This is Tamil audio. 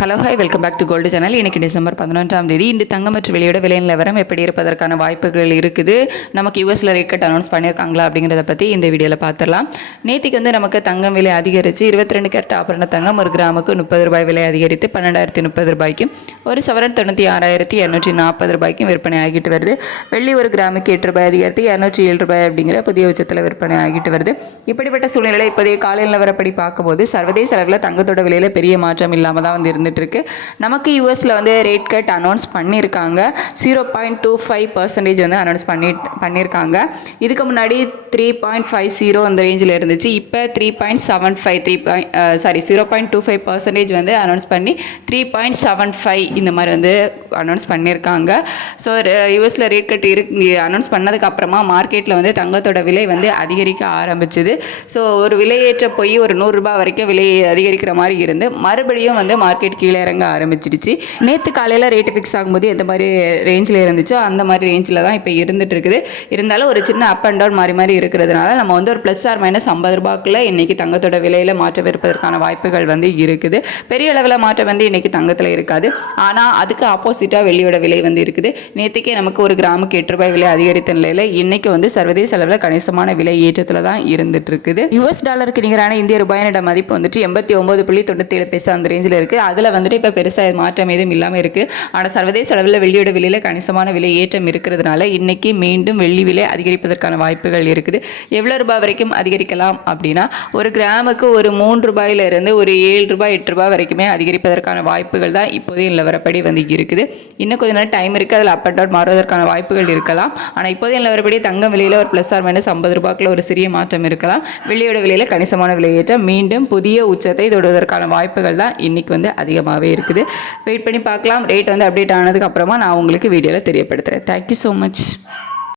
Hello hi welcome back to Gold channel இன்றைக்கி டிசம்பர் பதினொன்றாம் தேதி. இன்று தங்கம் மற்றும் வெளியோட விலை நிலவரம் எப்படி இருப்பதற்கான வாய்ப்புகள் இருக்குது? நமக்கு யூஎஸில் ரேட் கட் அனௌன்ஸ் பண்ணியிருக்காங்களா அப்படிங்கிறத பற்றி இந்த வீடியோவில் பார்த்துடலாம் நேற்றுக்கு வந்து நமக்கு தங்கம் விலை அதிகரித்து இருபத்தி ரெண்டு கேரட் ஆபரண தங்கம் ஒரு கிராமுக்கு முப்பது ரூபாய் விலை அதிகரித்து பன்னெண்டாயிரத்தி முப்பது ரூபாய்க்கும் ஒரு சவரன் தொண்ணூற்றி ஆறாயிரத்தி இரநூற்றி நாற்பது ரூபாய்க்கும் விற்பனை ஆகிட்டு வருது. வெள்ளி ஒரு கிராமுக்கு எட்டு ரூபாய் அதிகரித்து இரநூற்றி ஏழு ரூபாய் அப்படிங்கிற புதிய உச்சத்தில் விற்பனை ஆகிட்டு வருது. இப்படிப்பட்ட சூழ்நிலை இப்போதைய காலை நிலவரப்படி பார்க்கும்போது சர்வதேச அளவில் தங்கத்தோட விலையில் பெரிய மாற்றம் இல்லாமல் தான் வந்து இருக்கு நமக்கு யூஎஸில் வந்து ரேட் கட் அனௌன்ஸ் பண்ணியிருக்காங்க zero point two five percentage வந்து அனௌன்ஸ் பண்ணி பண்ணியிருக்காங்க இதுக்கு முன்னாடி த்ரீ பாயிண்ட் ஃபைவ் ஜீரோ அந்த ரேஞ்சில் இருந்துச்சு. இப்போ three point seven five three point sorry zero point two five percentage வந்து அனௌன்ஸ் பண்ணி த்ரீ பாயிண்ட் செவன் ஃபைவ் இந்த மாதிரி வந்து அனௌன்ஸ் பண்ணியிருக்காங்க ஸோ யூஎஸில் ரேட் கட் இரு அனௌன்ஸ் பண்ணதுக்கப்புறமா மார்க்கெட்டில் வந்து தங்கத்தோட விலை வந்து அதிகரிக்க ஆரம்பிச்சுது. ஸோ ஒரு விலையேற்ற போய் ஒரு நூறுரூபா வரைக்கும் விலை அதிகரிக்கிற மாதிரி இருந்து மறுபடியும் வந்து மார்க்கெட் கீழே இறங்க ஆரம்பிச்சிடுச்சு. நேற்று காலையில் ரேட்டு ஃபிக்ஸ் ஆகும்போது எந்த மாதிரி ரேஞ்சில் இருந்துச்சோ அந்த மாதிரி ரேஞ்சில் தான் இப்போ இருந்துட்டு இருக்குது. இருந்தாலும் ஒரு சின்ன அப் அண்ட் டவுன் மாறி மாதிரி இருக்கிறதுனால நம்ம வந்து ஒரு ப்ளஸ் ஆர் மைனஸ் ஐம்பது ரூபாய்க்குள்ள இன்னைக்கு தங்கத்தோட விலையில் மாற்றம் இருப்பதற்கான வாய்ப்புகள் வந்து இருக்குது. பெரிய அளவில் மாற்றம் வந்து இன்னைக்கு தங்கத்தில் இருக்காது. ஆனால் அதுக்கு ஆப்போசிட்டாக வெள்ளியோட விலை வந்து இருக்குது. நேற்றுக்கே நமக்கு ஒரு கிராமுக்கு எட்டு ரூபாய் விலை அதிகரித்த நிலையில் இன்னைக்கு வந்து சர்வதேச அளவில் கணிசமான விலை ஏற்றத்தில் தான் இருந்துட்டு இருக்குது. யூஎஸ் டாலருக்கு நிகரான இந்திய ரூபாயினோட மதிப்பு வந்துட்டு எண்பத்தி ஒம்பது புள்ளி தொண்ணூற்றி ஏழு பைசா அந்த ரேஞ்சில் இருக்குது அதில் வந்துட்டு இப்போ பெருசாக மாற்றம் எதுவும் இல்லாமல் இருக்குது ஆனால் சர்வதேச அளவில் வெள்ளியோட விலையில் கணிசமான விலை ஏற்றம் இருக்கிறதுனால இன்னைக்கு மீண்டும் வெள்ளி விலை அதிகரிப்பதற்கான வாய்ப்புகள் இருக்குது. எவ்வளோ ரூபாய் வரைக்கும் அதிகரிக்கலாம் அப்படின்னா ஒரு கிராமுக்கு ஒரு மூன்று ரூபாயிலிருந்து ஒரு ஏழு ரூபாய் எட்டு ரூபாய் வரைக்குமே அதிகரிப்பதற்கான வாய்ப்புகள் தான் இப்போதைய நிலவரப்படி வந்து இருக்குது. இன்னும் கொஞ்ச நேரம் டைம் இருக்குது அதில் அப் அண்ட் டவுன் மாறுவதற்கான வாய்ப்புகள் இருக்கலாம். ஆனால் இப்போதைய நிலவரப்படி தங்கம் விலையில் ஒரு ப்ளஸ் ஆர் மைனஸ் ஐம்பது ரூபாய்க்குள்ள ஒரு சிறிய மாற்றம் இருக்கலாம். வெள்ளியோட விலையில் கணிசமான விலையேற்றம் மீண்டும் புதிய உச்சத்தை தொடுவதற்கான வாய்ப்புகள் தான் இன்னைக்கு வந்து அதிகமாகவே இருக்குது. வெயிட் பண்ணி பார்க்கலாம். ரேட் வந்து அப்டேட் ஆனதுக்கு அப்புறமா நான் உங்களுக்கு வீடியோவில் தெரியப்படுத்துகிறேன் தேங்க்யூ ஸோ மச்